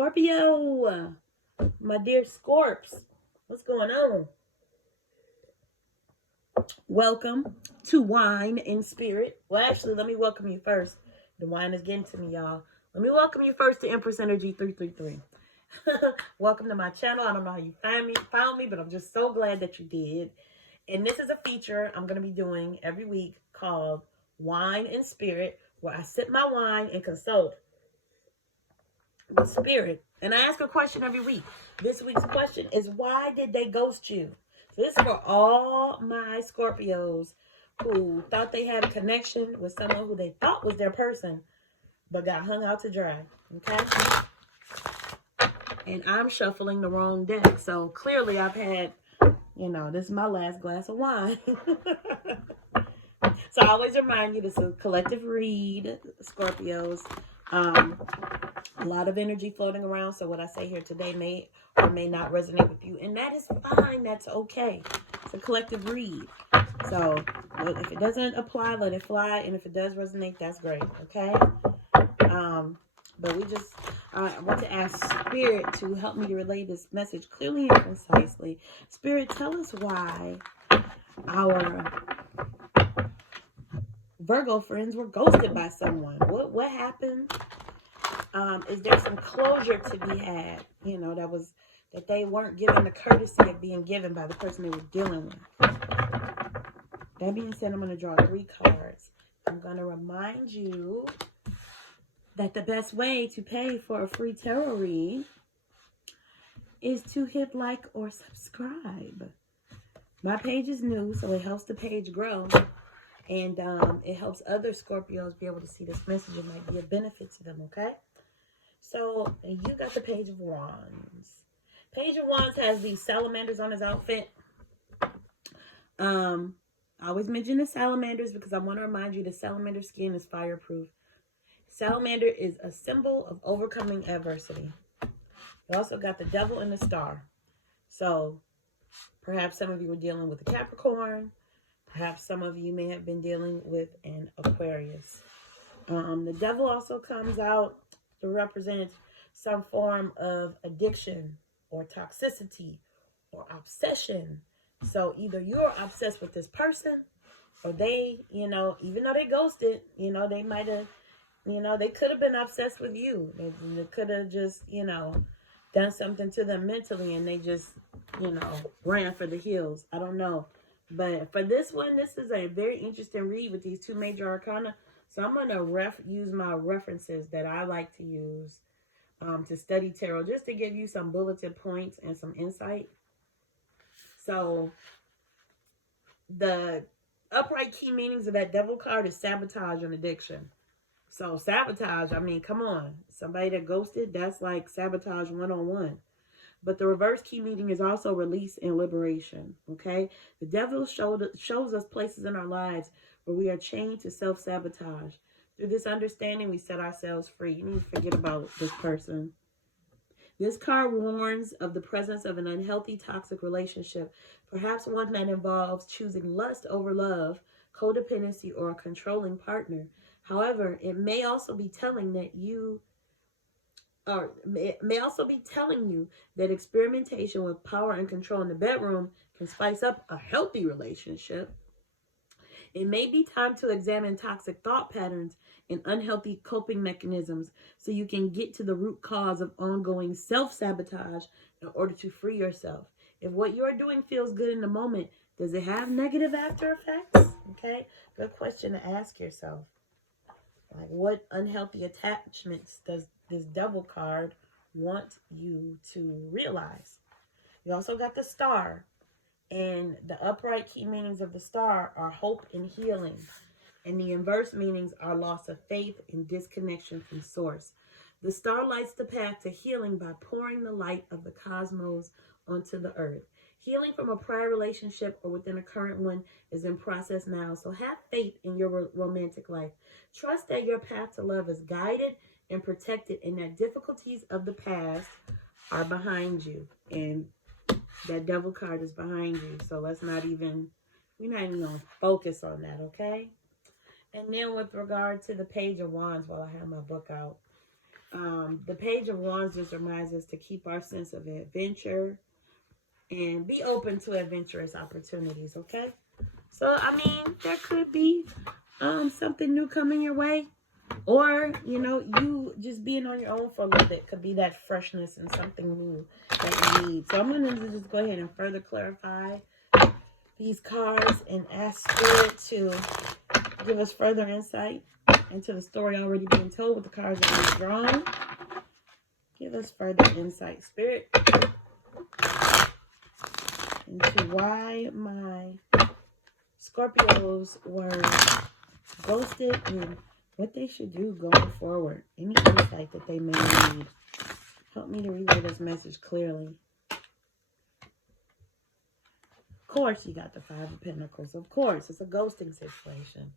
Scorpio, my dear Scorps, what's going on? Welcome to Wine and Spirit. Well, actually, let me welcome you first. The wine is getting to me, y'all. Let me welcome you first to Empress Energy 333. Welcome to my channel. I don't know how you found me, but I'm just so glad that you did. And this is a feature I'm going to be doing every week called Wine and Spirit, where I sip my wine and consult the spirit. And I ask a question every week. This week's question is, why did they ghost you? So this is for all my Scorpios who thought they had a connection with someone who they thought was their person, but got hung out to dry. Okay? And I'm shuffling the wrong deck. So clearly I've had, this is my last glass of wine. So I always remind you, this is a collective read, Scorpios. A lot of energy floating around. So what I say here today may or may not resonate with you. And that is fine. That's okay. It's a collective read. So if it doesn't apply, let it fly. And if it does resonate, that's great. Okay? But I want to ask Spirit to help me to relay this message clearly and concisely. Spirit, tell us why our Virgo friends were ghosted by someone. What happened? Is there some closure to be had? That they weren't given the courtesy of being given by the person they were dealing with. That being said, I'm going to draw 3 cards. I'm going to remind you that the best way to pay for a free tarot read is to hit like or subscribe. My page is new, so it helps the page grow. And it helps other Scorpios be able to see this message. It might be a benefit to them, okay? So, you got the Page of Wands. Page of Wands has these salamanders on his outfit. I always mention the salamanders because I want to remind you the salamander skin is fireproof. Salamander is a symbol of overcoming adversity. You also got the devil and the star. So, perhaps some of you were dealing with a Capricorn. Perhaps some of you may have been dealing with an Aquarius. The devil also comes out to represent some form of addiction or toxicity or obsession. So either you're obsessed with this person or they, even though they ghosted, they might have, they could have been obsessed with you. They could have just, done something to them mentally and they just, ran for the hills. I don't know. But for this one, this is a very interesting read with these 2 major arcana. So I'm going to use my references that I like to use to study tarot, just to give you some bulleted points and some insight. So the upright key meanings of that devil card is sabotage and addiction. So sabotage, come on. Somebody that ghosted, that's like sabotage 101. But the reverse key meaning is also release and liberation, okay? The devil shows us places in our lives where we are chained to self-sabotage. Through this understanding, we set ourselves free. You need to forget about this person. This card warns of the presence of an unhealthy, toxic relationship, perhaps one that involves choosing lust over love, codependency, or a controlling partner. However, it may also be telling that it may also be telling you that experimentation with power and control in the bedroom can spice up a healthy relationship. It may be time to examine toxic thought patterns and unhealthy coping mechanisms so you can get to the root cause of ongoing self-sabotage in order to free yourself. If what you are doing feels good in the moment, does it have negative after effects? Okay, good question to ask yourself. Like, what unhealthy attachments does this devil card want you to realize? You also got the star. And the upright key meanings of the star are hope and healing. And the inverse meanings are loss of faith and disconnection from source. The star lights the path to healing by pouring the light of the cosmos onto the earth. Healing from a prior relationship or within a current one is in process now. So have faith in your romantic life. Trust that your path to love is guided and protected and that difficulties of the past are behind you. And that devil card is behind you. So we're not even going to focus on that, okay? And then with regard to the Page of Wands, while I have my book out, The Page of Wands just reminds us to keep our sense of adventure and be open to adventurous opportunities, okay? So, I mean, there could be something new coming your way. Or, you just being on your own for a little bit could be that freshness and something new that you need. So I'm going to just go ahead and further clarify these cards and ask Spirit to give us further insight into the story already being told with the cards that we've drawn. Give us further insight, Spirit, into why my Scorpios were ghosted and what they should do going forward. Any insight that they may need. Help me to relay this message clearly. Of course, you got the Five of Pentacles. Of course, it's a ghosting situation.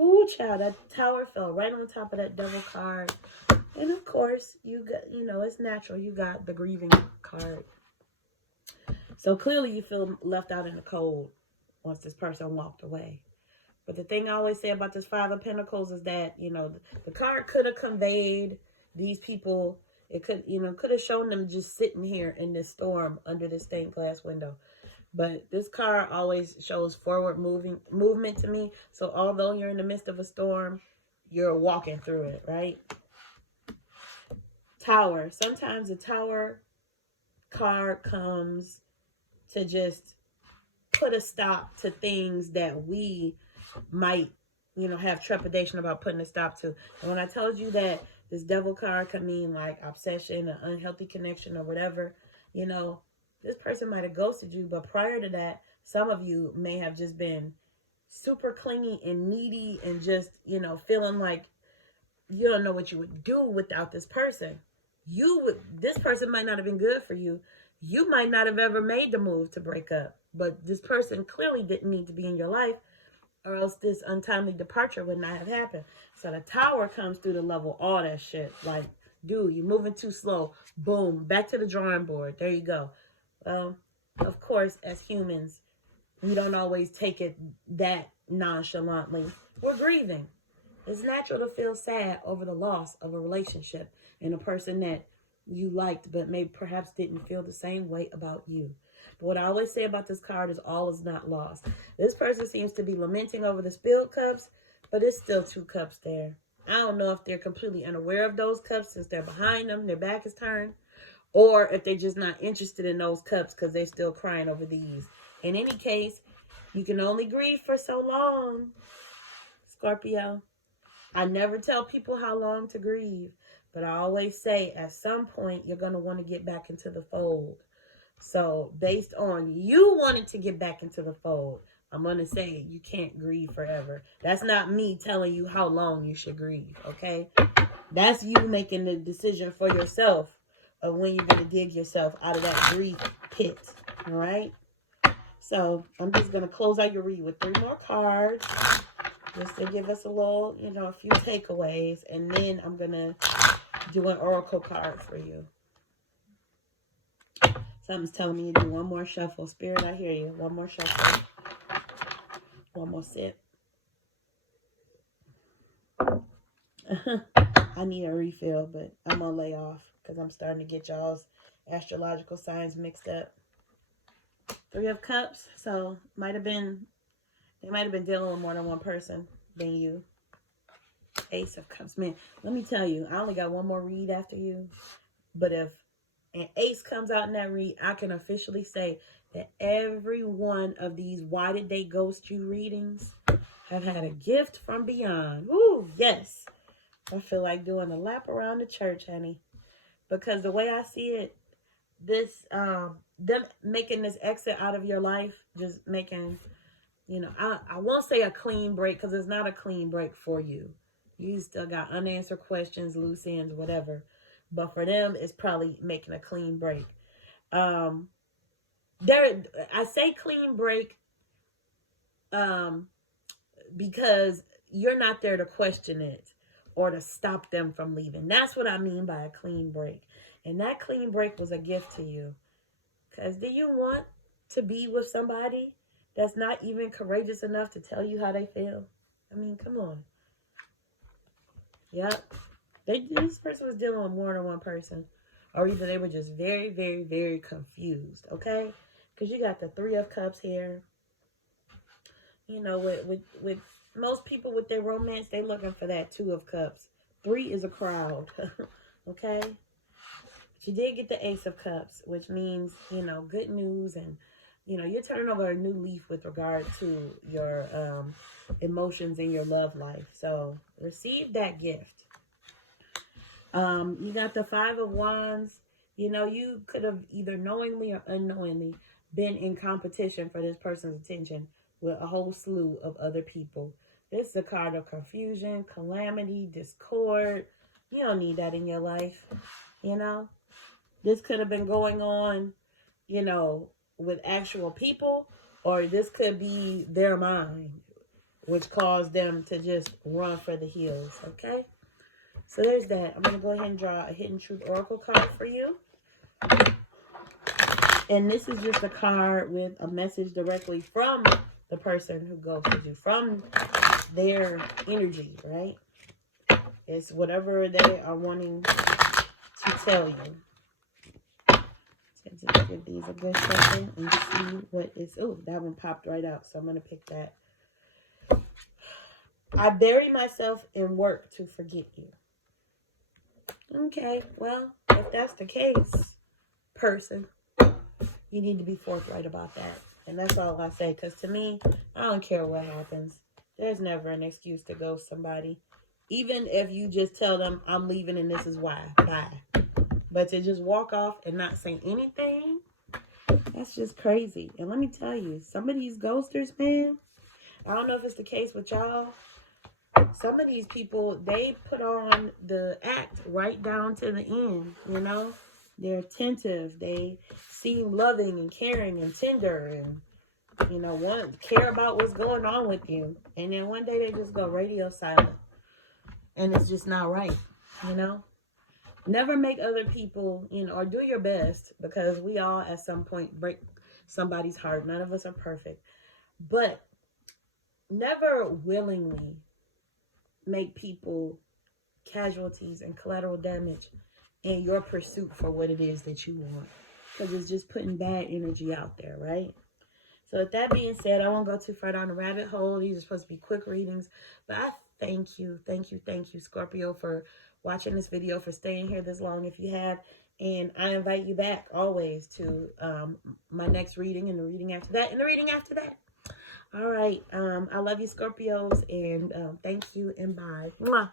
Ooh, child, that Tower fell right on top of that Devil card. And of course, you got, it's natural. You got the Grieving card. So clearly you feel left out in the cold once this person walked away. But the thing I always say about this Five of Pentacles is that, the card could have conveyed these people. It could, could have shown them just sitting here in this storm under this stained glass window. But this card always shows forward movement to me. So although you're in the midst of a storm, you're walking through it, right? Tower. Sometimes the Tower card comes to just put a stop to things that we might, have trepidation about putting a stop to. And when I told you that this Devil card could mean like obsession, an unhealthy connection or whatever, this person might have ghosted you. But prior to that, some of you may have just been super clingy and needy and just, feeling like you don't know what you would do without this person. This person might not have been good for you. You might not have ever made the move to break up. But this person clearly didn't need to be in your life, or else this untimely departure would not have happened. So the Tower comes through to level all that shit. Like, dude, you're moving too slow. Boom, back to the drawing board. There you go. Of course, as humans, we don't always take it that nonchalantly. We're grieving. It's natural to feel sad over the loss of a relationship and a person that you liked, but maybe perhaps didn't feel the same way about you. But what I always say about this card is all is not lost. This person seems to be lamenting over the spilled cups, but it's still 2 cups there. I don't know if they're completely unaware of those cups since they're behind them, their back is turned, or if they're just not interested in those cups because they're still crying over these. In any case, you can only grieve for so long, Scorpio. I never tell people how long to grieve, but I always say at some point you're going to want to get back into the fold. So based on you wanting to get back into the fold, I'm going to say you can't grieve forever. That's not me telling you how long you should grieve, okay? That's you making the decision for yourself of when you're going to dig yourself out of that grief pit, all right? So I'm just going to close out your read with 3 more cards just to give us a little, a few takeaways. And then I'm going to do an oracle card for you. Something's telling me to do one more shuffle. Spirit, I hear you. One more shuffle. One more sip. I need a refill, but I'm going to lay off because I'm starting to get y'all's astrological signs mixed up. 3 of Cups. So they might have been dealing with more than one person than you. Ace of Cups. Man, let me tell you, I only got one more read after you. But if an ace comes out in that read, I can officially say that every one of these Why Did They Ghost You readings have had a gift from beyond. Woo, yes. I feel like doing a lap around the church, honey. Because the way I see it, them making this exit out of your life, just making, I won't say a clean break because it's not a clean break for you. You still got unanswered questions, loose ends, whatever. But for them, it's probably making a clean break. I say clean break because you're not there to question it or to stop them from leaving. That's what I mean by a clean break. And that clean break was a gift to you. Because do you want to be with somebody that's not even courageous enough to tell you how they feel? I mean, come on. Yep. This person was dealing with more than one person. Or either they were just very, very, very confused, okay? Because you got the Three of Cups here. You know, with most people with their romance, they looking for that Two of Cups. 3 is a crowd, okay? But you did get the Ace of Cups, which means, you know, good news, and, you know, you're turning over a new leaf with regard to your emotions in your love life. So receive that gift. You got the Five of Wands. You know, you could have either knowingly or unknowingly been in competition for this person's attention with a whole slew of other people. This is a card of confusion, calamity, discord. You don't need that in your life, you know. This could have been going on, you know, with actual people, or this could be their mind, which caused them to just run for the hills, okay? So there's that. I'm going to go ahead and draw a Hidden Truth Oracle card for you. And this is just a card with a message directly from the person who ghosted you, from their energy, right? It's whatever they are wanting to tell you. So just give these a good second and see what is... Oh, that one popped right out, so I'm going to pick that. I bury myself in work to forget you. Okay, well, if that's the case, person, you need to be forthright about that. And that's all I say, because to me, I don't care what happens. There's never an excuse to ghost somebody. Even if you just tell them, I'm leaving and this is why. Bye. But to just walk off and not say anything, that's just crazy. And let me tell you, some of these ghosters, man, I don't know if it's the case with y'all. Some of these people, they put on the act right down to the end, you know? They're attentive. They seem loving and caring and tender and, you know, care about what's going on with you. And then one day they just go radio silent. And it's just not right, you know? Never make other people, you know, or do your best, because we all at some point break somebody's heart. None of us are perfect. But never willingly make people casualties and collateral damage in your pursuit for what it is that you want, because it's just putting bad energy out there, right? So with that being said, I won't go too far down the rabbit hole. These are supposed to be quick readings, but I thank you, Scorpio, for watching this video, for staying here this long if you have, and I invite you back always to my next reading, and the reading after that, and the reading after that. All right. I love you, Scorpios, and thank you, and bye. Mwah.